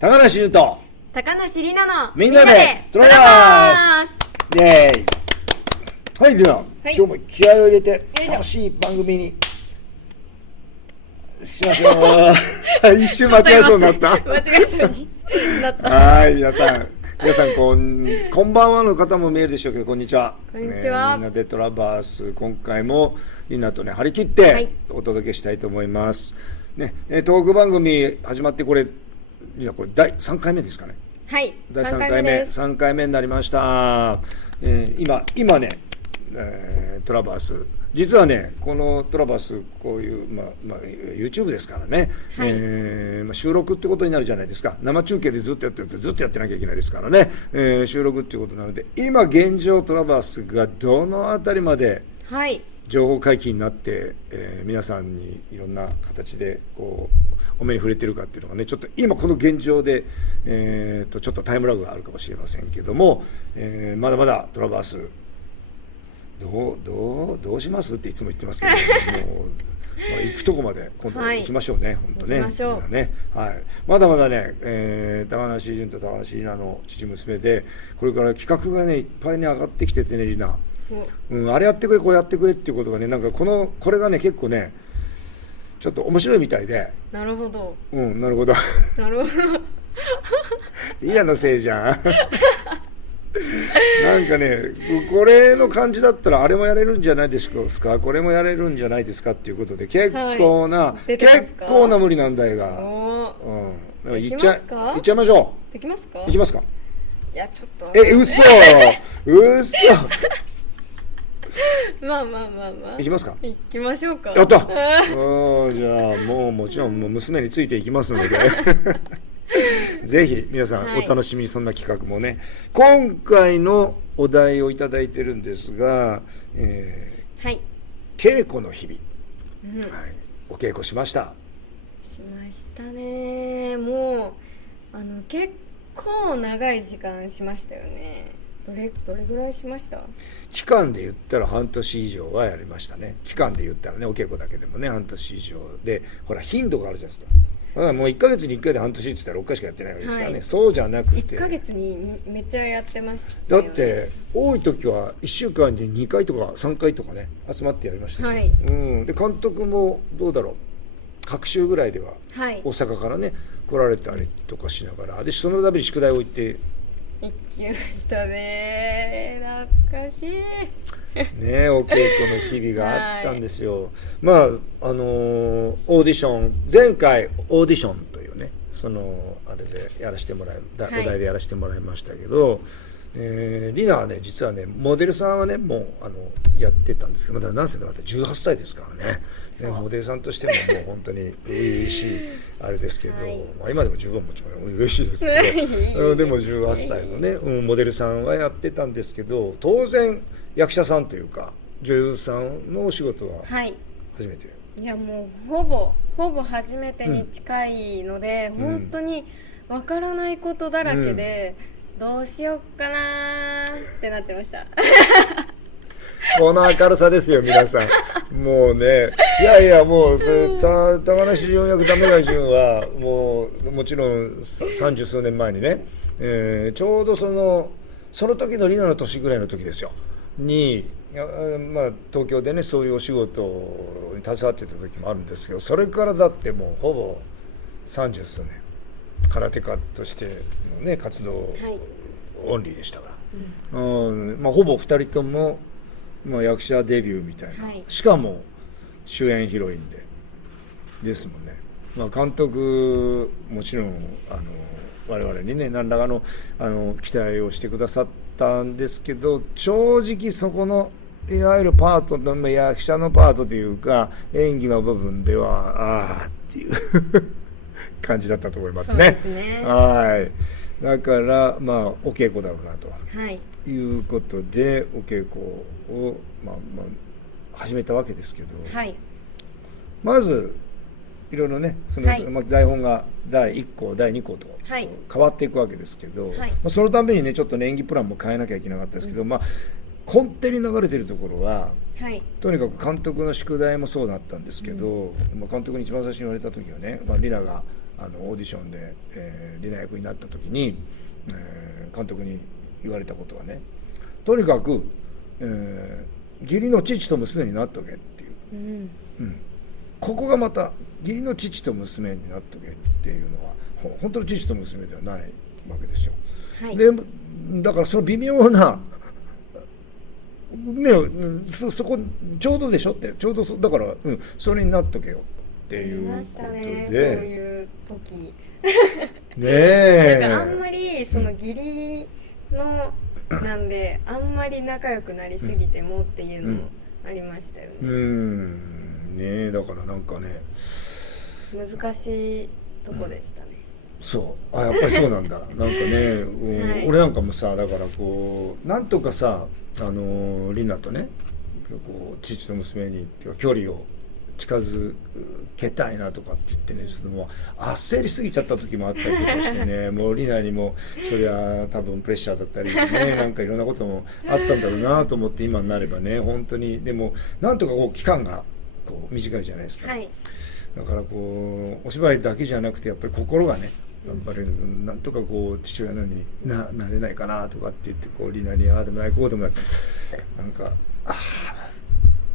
高梨優と高梨里奈のみんなでトラバースイエーイ。はい、里奈、今日も気合を入れて楽しい番組にしましょう。一瞬間違えそうになった。間違えそうになった。はい、皆さんこんばんはの方も見えるでしょうけど、こんにちは。こんにちは。みんなでトラバース、今回も里奈とね張り切ってお届けしたいと思います。ね、トーク番組始まってこれ第3回目ですかね。はい。第3回目です。3回目になりました。今ね、トラバース。実はね、このトラバース、こういう、YouTube ですからね、はい、収録ってことになるじゃないですか。生中継でずっとやってるとずっとやってなきゃいけないですからね、収録っていうことなので、今現状トラバースがどのあたりまで情報解禁になって、皆さんにいろんな形でこうお目に触れてるかっていうのがね、ちょっと今この現状で、ちょっとタイムラグがあるかもしれませんけども、まだまだトラバースどうしますっていつも言ってますけど、もう行くとこまで今度行きましょうね、本当ね。行きましょうね、はい。まだまだね、高梨純と高梨里奈の父娘で、これから企画がねいっぱいに上がってきててね、里奈、あれやってくれこうやってくれっていうことがね、なんかこれがね結構ねちょっと面白いみたいで。なるほど。なるほど。なるほど。里奈のせいじゃん。なんかね、これの感じだったらあれもやれるんじゃないですか、これもやれるんじゃないですかっていうことで、結構な無理難題が、いっちゃいましょう。できますか？いきますか？いや、ちょっと嘘まあいきますか？行きましょうか。やったじゃあもちろん娘についていきますのでぜひ皆さんお楽しみに。そんな企画もね、今回のお題をいただいてるんですが、稽古の日々、お稽古しましたね。もう結構長い時間しましたよね。どれぐらいしました？期間で言ったら半年以上はやりましたね。期間で言ったらね、お稽古だけでもね半年以上で、ほら頻度があるじゃないですか。だからもう1ヶ月に1回で半年って言ったら6回しかやってないわけですからね、そうじゃなくて1ヶ月にめっちゃやってましたよね。だって多い時は1週間に2回とか3回とかね集まってやりましたけど、で監督もどうだろう、各週ぐらいでは大阪からね来られたりとかしながら、でそのために宿題を置いて行きましたね。懐かしいね、お稽古の日々があったんですよ。オーディション、前回オーディションというね、あれでやらせてもらい、お題でやらせてもらいましたけど、里奈はね、実はね、モデルさんはねもうやってたんですけど、まだ何歳だかって18歳ですからね。モデルさんとしてももう本当に嬉しいあれですけど、今でも十分もちろん嬉しいですけどでも18歳のね、モデルさんはやってたんですけど、当然役者さんというか女優さんのお仕事は初めて、いやもうほぼ初めてに近いので、本当にわからないことだらけで、どうしよっかなってなってましたこの明るさですよ皆さん。もうね、いやもう高梨純役ダメな順はもちろん30数年前にね、ちょうどその時の里奈の年ぐらいの時ですよに、東京でねそういうお仕事に携わってた時もあるんですけど、それからだってもうほぼ30数年空手家としてのね活動オンリーでしたから、ほぼ2人とも、役者デビューみたいな、しかも主演ヒロインですもんね。監督もちろん我々にね何らかの期待をしてくださったんですけど、正直そこのいわゆるパートの役者のパートというか演技の部分ではっていう感じだったと思いますね。そうですね。だからお稽古だろうなということで、お稽古を始めたわけですけど、まずいろいろね台本が第1項第2項と変わっていくわけですけど、そのためにねちょっと演技プランも変えなきゃいけなかったですけど、根底に流れてるところは、とにかく監督の宿題もそうだったんですけど、監督に一番最初に言われた時はね、里奈がオーディションで、リナ役になった時に、監督に言われたことはね、とにかく、義理の父と娘になっとけっていう、うん、ここがまた義理の父と娘になっとけっていうのは本当の父と娘ではないわけですよ、はい、でだからその微妙なね、そこちょうどでしょって、ちょうどだから、それになっとけよっていうことで、ね、そういう時ねえなんかあんまりその義理のなんであんまり仲良くなりすぎてもっていうのもありましたよね。ねえ、だからなんかね難しいとこでしたね。そうやっぱりそうなんだなんかね、はい、俺なんかもさ、だからこうなんとかさリナとねこう父と娘に距離を近づけたいなとかって言ってね、ちょっともう焦りすぎちゃった時もあったりとかしてねもうリナにもそりゃ多分プレッシャーだったりねなんかいろんなこともあったんだろうなと思って今になればね本当に、でもなんとかこう期間がこう短いじゃないですか、はい、だからこうお芝居だけじゃなくてやっぱり心がねやっぱりなんとかこう父親のように なれないかなとかって言ってこうリナにああでもないこうでもないなんか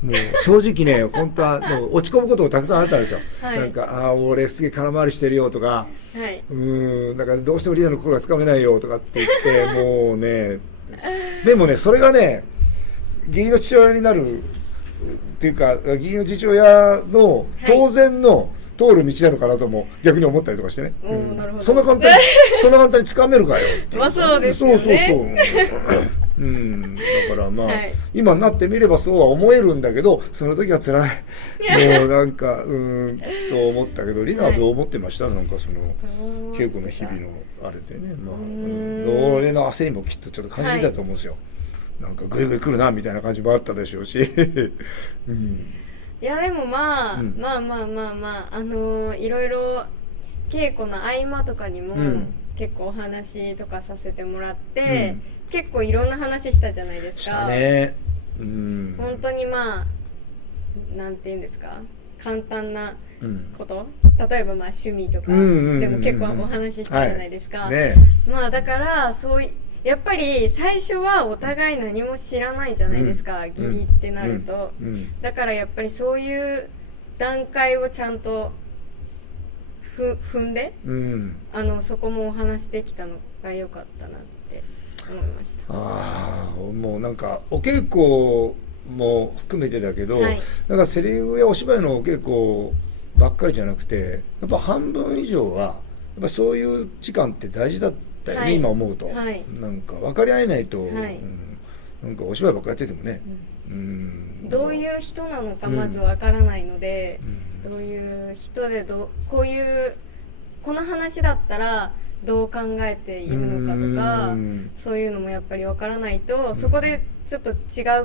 もう正直ね本当はもう落ち込むこともたくさんあったんですよ、はい、なんか俺すげえ空回りしてるよとか、はい、だからどうしてもリナの心がつかめないよとかって言ってもうねでもねそれがね義理の父親になるっていうか義理の父親の当然の通る道なのかなとも逆に思ったりとかしてね、そんな簡単につかめるかよっていう、まあそうですよね。だからまあ、はい、今になってみればそうは思えるんだけどその時は辛いもうなんかと思ったけどリナはどう思ってました、はい、なんかその稽古の日々のあれでね、まあ俺の焦りもきっとちょっと感じてたと思うんですよ、はい、なんかグイグイ来るなみたいな感じもあったでしょうし、いやでもまあ、まあいろいろ稽古の合間とかにも、結構お話とかさせてもらって、結構いろんな話したじゃないですか。したね。本当にまあなんていうんですか、簡単なこと、例えばまあ趣味とかでも結構お話ししたじゃないですか。まあだからそういうやっぱり最初はお互い何も知らないじゃないですか、義理ってなると、だからやっぱりそういう段階をちゃんと踏んで、そこもお話できたのが良かったなって思いました。もうなんかお稽古も含めてだけど、なんかセリフやお芝居のお稽古ばっかりじゃなくてやっぱ半分以上はやっぱそういう時間って大事だったよね、今思うと、なんか分かり合えないと、なんかお芝居ばっかりやっててもね、どういう人なのかまず分からないので、どういう人でこういうこの話だったらどう考えているのかとか、そういうのもやっぱり分からないと、そこでちょっと違う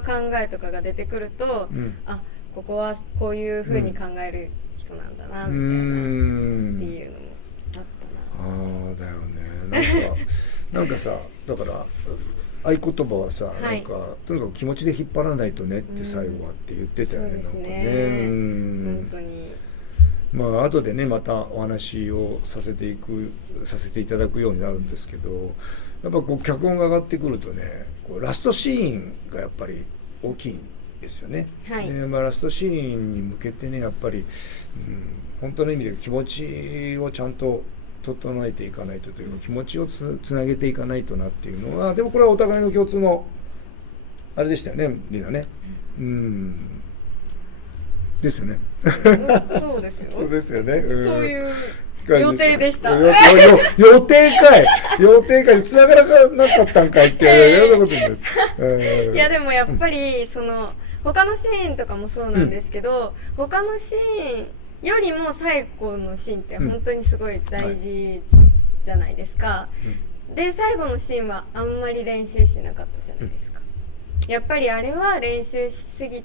考えとかが出てくると、あ、ここはこういう風に考える人なんだなみたいなっていうのもあったな。だよね。なんかさ、だから合言葉はさ、なんかとにかく気持ちで引っ張らないとねって最後はって言ってたよね。なんかね。本当に。まあ後でねまたお話をさせていただくようになるんですけど、やっぱこう脚本が上がってくるとね、こうラストシーンがやっぱり大きいんですよね。ラストシーンに向けてねやっぱり、本当の意味で気持ちをちゃんと整えていかないとというか、気持ちをつなげていかないとなっていうのは、でもこれはお互いの共通のあれでしたよね、リナね。ですよね。そうですよ。そうですよね。そういう予定でした。予定かい。繋がらなかったんかいっていうことです。いやでもやっぱりその他のシーンとかもそうなんですけど、他のシーンよりも最後のシーンって本当にすごい大事じゃないですか。で最後のシーンはあんまり練習しなかったじゃないですか。やっぱりあれは練習しすぎ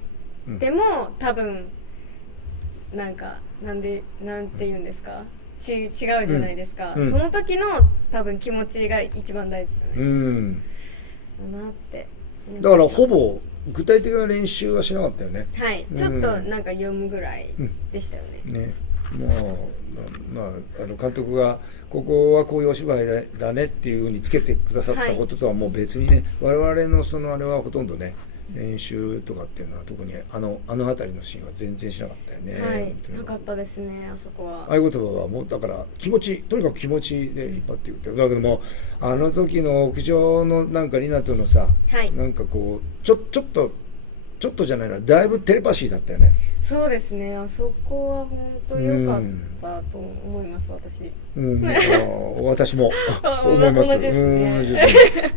ても多分なんて言うんですか、違うじゃないですか、その時の多分気持ちが一番大事じゃないですか、だなってだからほぼ具体的な練習はしなかったよね。はい、ちょっとなんか読むぐらいでしたよね。もう、監督がここはこういうお芝居だねっていうふうにつけてくださったこととはもう別にね、我々のそのあれはほとんどね練習とかっていうのは特にあの辺りのシーンは全然しなかったよね。はい、なかったですね、あそこは。合言葉はもうだからとにかく気持ちで引っ張っていくって。だけどもあの時の屋上のなんかリナとのさ、はい、なんかこうちょっとじゃないな、だいぶテレパシーだったよね。そうですね、あそこは本当良かったと思います、私。私も思います。同じですね。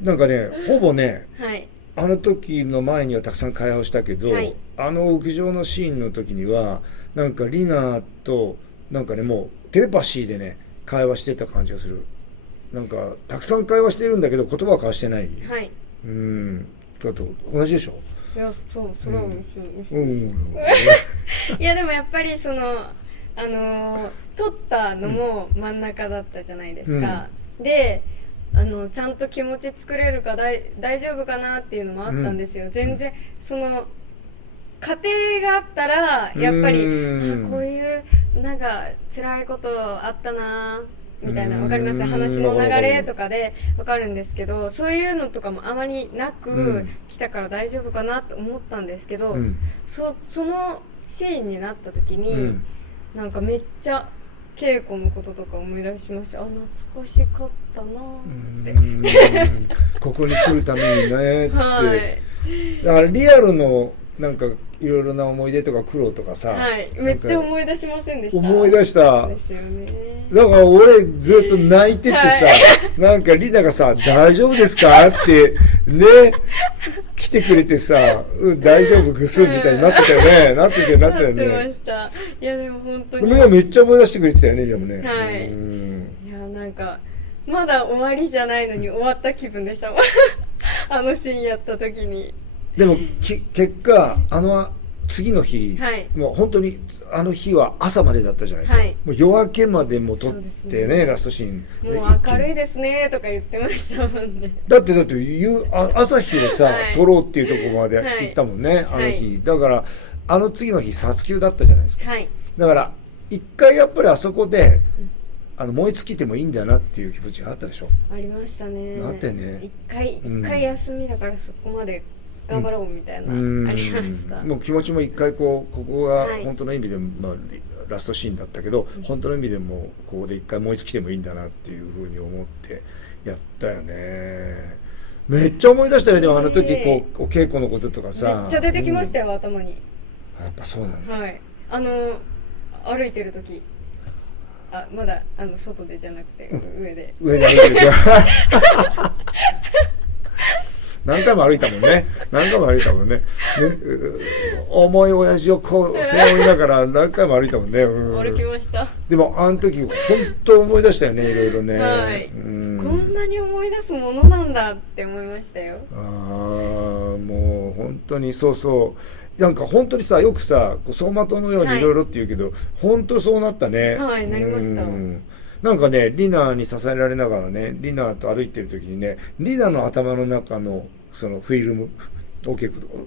なんかね、ほぼね、はい、あの時の前にはたくさん会話をしたけど、はい、あの屋上のシーンの時にはなんかリナとなんかね、もうテレパシーでね会話してた感じがする。なんかたくさん会話してるんだけど言葉は交わしてない。はい。だと同じでしょ。いや、それは一緒。いや、でもやっぱりその撮ったのも真ん中だったじゃないですか。で、ちゃんと気持ち作れるか大丈夫かなっていうのもあったんですよ。全然その家庭があったらやっぱりこういうなんか辛いことあったなみたいな、わかります？話の流れとかでわかるんですけど、そういうのとかもあまりなく、来たから大丈夫かなと思ったんですけど、そのシーンになった時に、なんかめっちゃ稽古のこととか思い出しました。懐かしかったなって。ここに来るためにねって。はい、だからリアルのなんかいろいろな思い出とか苦労とかさ、はい、めっちゃ思い出しませんでした？思い出した。ですよね。だから俺ずっと泣いててさ、なんかリナがさ、大丈夫ですかってね、来てくれてさ、大丈夫ぐすんみたいになってたよね。なってたよね。なってました。いやでも本当に。俺はめっちゃ思い出してくれてたよね、リナもね。はい。いやなんかまだ終わりじゃないのに終わった気分でしたもん。あのシーンやった時に。でも結果次の日、もう本当にあの日は朝までだったじゃないですか。もう夜明けまでも撮ってね、ラストシーン。もう明るいですねとか言ってましたもんね。だって朝日でさ、撮ろうっていうところまで行ったもんね、あの日。だからあの次の日撮休だったじゃないですか。だから一回やっぱりあそこで燃え尽きてもいいんだよなっていう気持ちがあったでしょ。ありましたね。だってね、一回休みだからそこまで頑張ろうみたいな、ありました。もう気持ちも一回ここが本当の意味でも、ラストシーンだったけど、本当の意味でもここで一回燃え尽きてもいいんだなっていうふうに思ってやったよね。めっちゃ思い出したよね。でもあの時お稽古のこととかさ、めっちゃ出てきましたよ、頭に。やっぱそうなんだ。はい、歩いてる時、まだ外でじゃなくて上で歩いてる何回も歩いたもんね。重い親父をこう背負いながら何回も歩いたもんね。歩きました。でもあの時本当思い出したよね、いろいろね。はい。こんなに思い出すものなんだって思いましたよ。もう本当にそうなんか本当にさ、よくさ走馬灯のようにいろいろって言うけど、本当そうなったね。はい、なりました。なんかね、リナに支えられながらね、リナと歩いてる時にね、リナの頭の中のそのフィルム、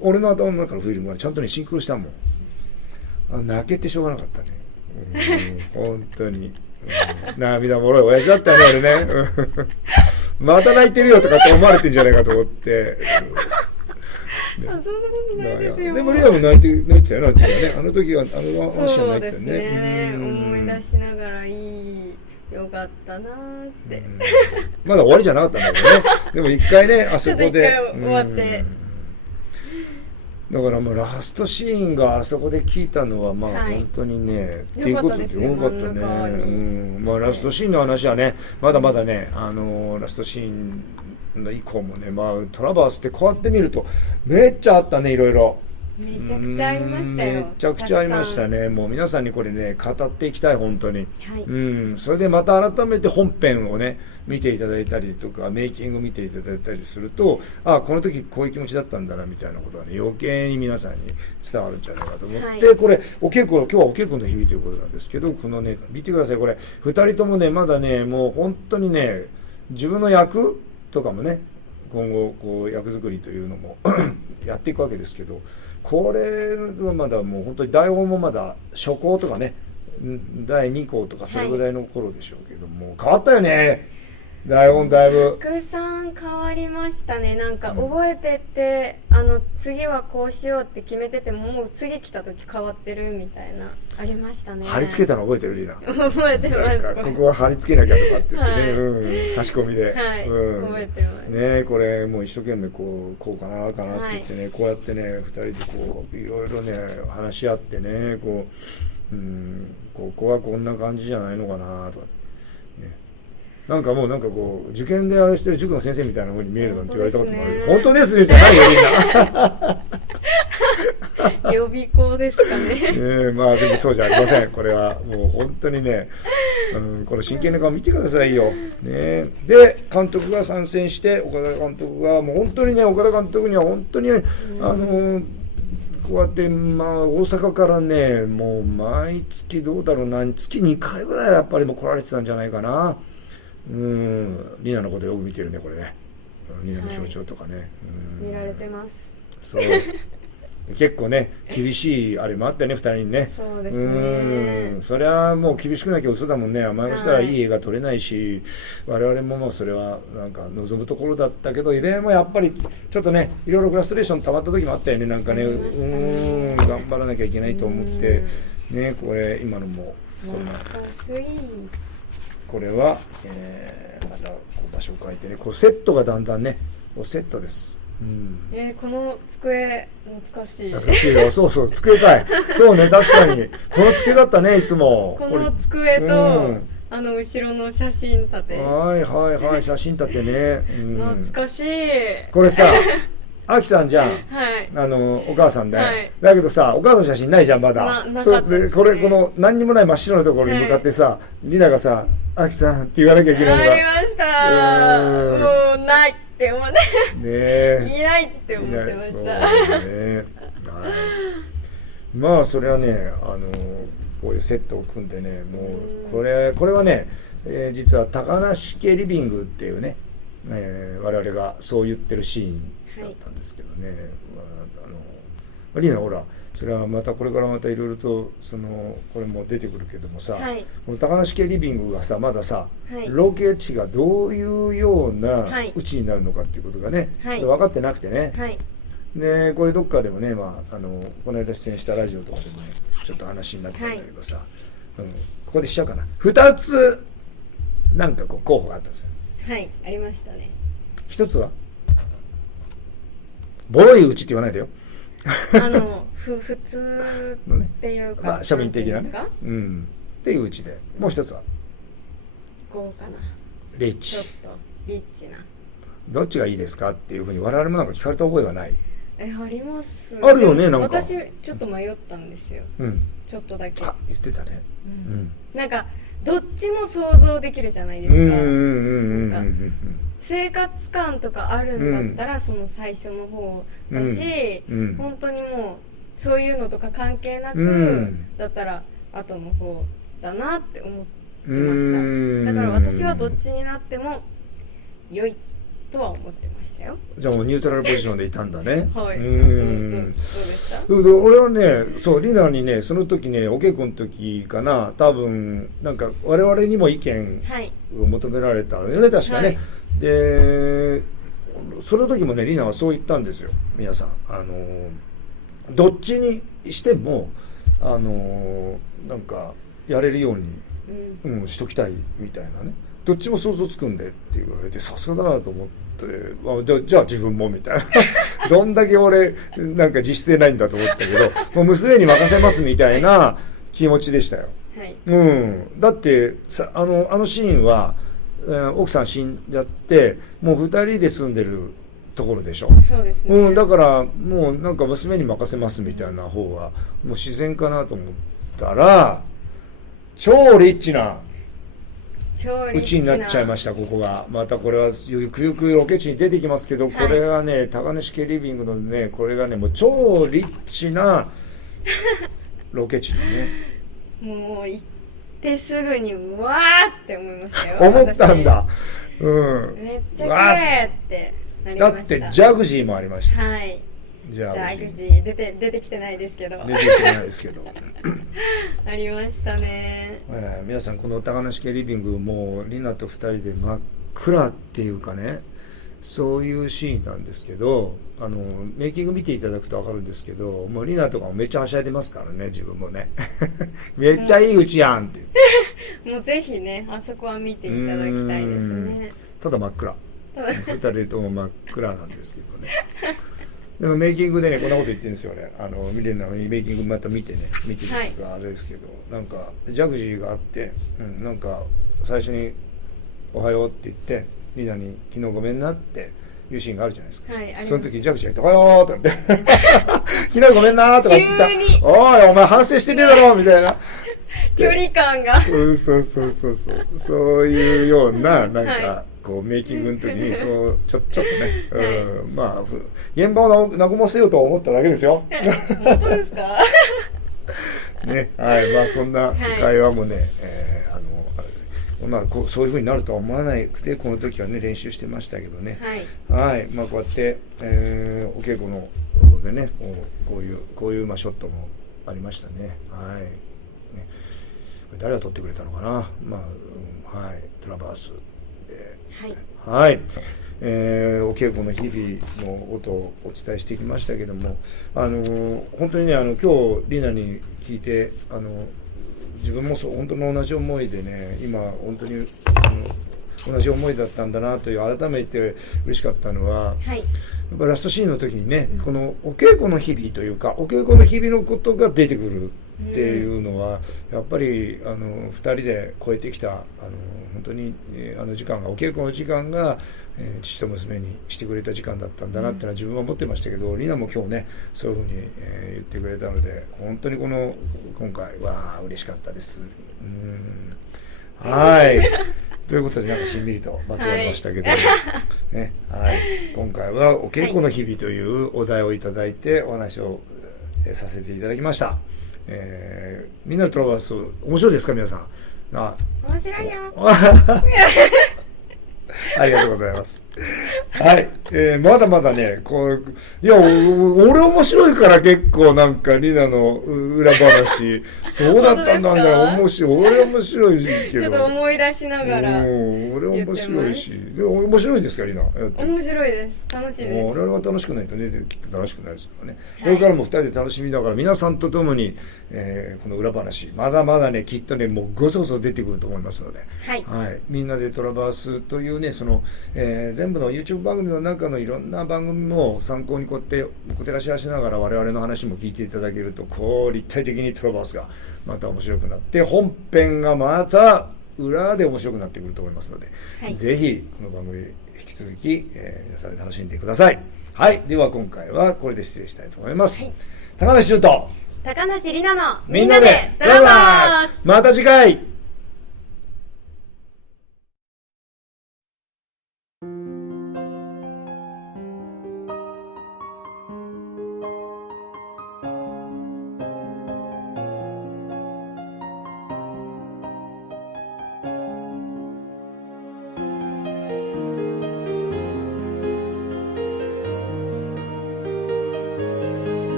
俺の頭の中のフィルムがちゃんとねシンクロしたもん。泣けてしょうがなかったね。本当に、涙もろい親父だったよね、俺ね。また泣いてるよとかって思われてんじゃないかと思って。そんなことないですよ。でもリナも泣いてたよね、あの時は話は泣いてたよね。そうですね。思い出しながらよかったなーって。まだ終わりじゃなかったんだけどね。でも一回ね、あそこで。一回終わって。だからもうラストシーンがあそこで聞いたのは本当にね、っていうことでよかったね。ラストシーンの話はね、まだまだね、ラストシーンの以降もね、トラバースってこうやって見るとめっちゃあったね、いろいろ。めちゃくちゃありましたよ。めちゃくちゃありましたね。もう皆さんにこれね語っていきたい、本当に。それでまた改めて本編をね見ていただいたりとか、メイキング見ていただいたりすると、この時こういう気持ちだったんだなみたいなことはね、余計に皆さんに伝わるんじゃないかと思って、これ今日はお稽古の日々ということなんですけど、このね見てください、これ2人ともねまだね、もう本当にね自分の役とかもね今後こう役作りというのもやっていくわけですけど、これはまだもう本当に台本もまだ初稿とかね、第2項とかそれぐらいの頃でしょうけども、変わったよね台本だいぶ。たくさん変わりましたね。なんか覚えてて、次はこうしようって決めてても、もう次来た時変わってるみたいなありましたね。貼り付けたの覚えてるリーナ？覚えてます。なんかここは貼り付けなきゃとかって言ってね、はい差し込みで、はい覚えてますね、これもう一生懸命こうかなって言ってね、こうやってね2人でこういろいろね話し合ってね、ここはこんな感じじゃないのかなとか。なんかもうなんかこう受験であれしてる塾の先生みたいな風に見えるなんて言われたこともある。本当ですねじゃないよみんな。予備校ですかね。まあでもそうじゃありません。これはもう本当にね、この真剣な顔見てくださいよ。ね、で監督が参戦して岡田監督がもう本当にね岡田監督には本当にこうやってまあ大阪からねもう毎月どうだろうな月2回ぐらいはやっぱりもう来られてたんじゃないかな。リナのことよく見てるねこれね。リナの表情とかね、見られてます。そう結構ね厳しいあれもあったよね2人にね。そうですね。それはもう厳しくなきゃ嘘だもんね。甘やかしたらいい映画撮れないし、我々ももうそれはなんか望むところだったけど、でもやっぱりちょっとねいろいろフラストレーション溜まった時もあったよね。なんかね頑張らなきゃいけないと思ってね。これ今のもこんなこれは、また場所を変えてね、こうセットがだんだんね、セットです。この机懐かしい。懐かしいよ、そうそう、机かい。そうね、確かに。この机だったね、いつも。この机と、後ろの写真立て。はいはいはい、写真立てね。懐かしい。これさ、アキさんじゃん。はい。お母さんで、はい。だけどさ、お母さんの写真ないじゃん、まだ。なかったですね。これ、この何にもない真っ白なところに向かってさ、リナがさ、アキさんって言わなきゃいけないのが。ありました。もう、ないって思って。ねえ。いないって思ってました。そうね。はい。まあ、それはね、こういうセットを組んでね、もう、これはね、実は高梨家リビングっていうね、我々がそう言ってるシーンだったんですけどね、リーナほらそれはまたこれからまたいろいろとこれも出てくるけどもさ、はい、この高梨家リビングがさまださ、はい、ロケ地がどういうようなうちになるのかっていうことがね、はい、分かってなくてね、はい、でこれどっかでもね、まあ、この間出演したラジオとかでもねちょっと話になってたんだけどさ、ここでしちゃうかな。2つなんかこう候補があったんですよ。はい、ありましたね。1つはボロいうちって言わないでよ。普通っていうか、まあ庶民的なね、っていううちで、もう一つは豪華なリッチ、ちょっとリッチな、どっちがいいですかっていうふうに我々もなんか聞かれた覚えがない。あります。あるよね。なんか私ちょっと迷ったんですよ、ちょっとだけ。あ、言ってたね。なんかどっちも想像できるじゃないですか。生活感とかあるんだったらその最初の方だし、本当にもうそういうのとか関係なくだったら後の方だなって思ってました。だから私はどっちになっても良いとは思ってましたよ。じゃあもうニュートラルポジションでいたんだね。はい。そうでした。俺はね、そうリナにねその時ねお稽古の時かな、多分なんか我々にも意見を求められたよね、確かね。でその時もねリナはそう言ったんですよ。皆さんどっちにしてもなんかやれるように、しときたいみたいなね。どっちも想像つくんでって言われて、さすがだなと思って、じゃあ自分もみたいなどんだけ俺なんか自主性ないんだと思ったけど、もう娘に任せますみたいな気持ちでしたよ。はい、だってさあのシーンは、奥さん死んじゃってもう2人で住んでるところでしょ。そうですね。だからもうなんか娘に任せますみたいな方がもう自然かなと思ったら、超リッチなうちになっちゃいました。ここがまたこれはゆくゆくロケ地に出てきますけど、これはね高梨家リビングのねこれがねもう超リッチなロケ地にねもう行ってすぐにうわーって思いましたよ。思ったんだ。めっちゃ綺麗って。なりました。だってジャグジーもありました。はい。ジャジャグジグジー出てきてないですけど。ー出てきてないですけどありましたね。皆さんこの高梨家リビングもうリナと2人で真っ暗っていうかね、そういうシーンなんですけど、メイキング見ていただくと分かるんですけど、もうリナとかもめっちゃはしゃいでますからね、自分もねめっちゃいいうちやんってもうぜひね、あそこは見ていただきたいですね。ただ真っ暗2人とも真っ暗なんですけどねでもメイキングでねこんなこと言ってるんですよね。見れるのはメイキングまた見てるとかあれですけど、なんかジャグジーがあって、なんか最初におはようって言ってリナに昨日ごめんなっていうシーンがあるじゃないですか。はい、あります。その時ジャグジーが言っておはようって言って昨日ごめんなとか言ってた。急においお前反省してねえだろみたいな距離感がそうそういうようななんか、こうメイキングの時にそうちょっとね、まあ現場を和ませようと思っただけですよ本当ですかね、まあそんな会話もね、まあそういう風になるとは思わなくてこの時はね練習してましたけどね。はい、まあこうやって、お稽古の方でねこういうまあショットもありましたね。はい。ね、誰が撮ってくれたのかな。まあ、はい、トラバースで、はい、お稽古の日々の音をお伝えしてきましたけども、本当にね今日リナに聞いて自分も本当の同じ思いでね、今本当に同じ思いだったんだなという改めて嬉しかったのは、やっぱラストシーンの時にね、このお稽古の日々というかお稽古の日々のことが出てくるっていうのは、やっぱり2人で超えてきた本当に時間がお稽古の時間が、父と娘にしてくれた時間だったんだなってのは自分は思ってましたけど、リナも今日ねそういうふうに、言ってくれたので本当に今回は嬉しかったです。はいということでなんかしんみりとまとまりましたけど、ね、今回はお稽古の日々というお題をいただいてお話をさせていただきました。みんなのトラバース面白いですか皆さん。面白いよありがとうございます。はい、まだまだね、いや、俺面白いから結構なんかリナの裏話、そうだったんだ、面白い、俺面白いけど。ちょっと思い出しながら。俺面白いし、面白いですかリナ。面白いです。楽しいです。我々が楽しくないとね、きっと楽しくないですからね。これからも2人で楽しみながら皆さんと共に、この裏話、まだまだね、きっとね、もうごそごそ出てくると思いますので、みんなでトラバースというね、全部の YouTube 番組の中のいろんな番組も参考にこうやって小照らし合わせながら我々の話も聞いていただけると立体的にトラバースがまた面白くなって本編がまた裏で面白くなってくると思いますので、ぜひこの番組引き続き、皆さんで楽しんでください。はい、では今回はこれで失礼したいと思います。高梨俊と高梨里奈のみんなでトラバース、また次回。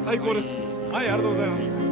最高です。はい、ありがとうございます。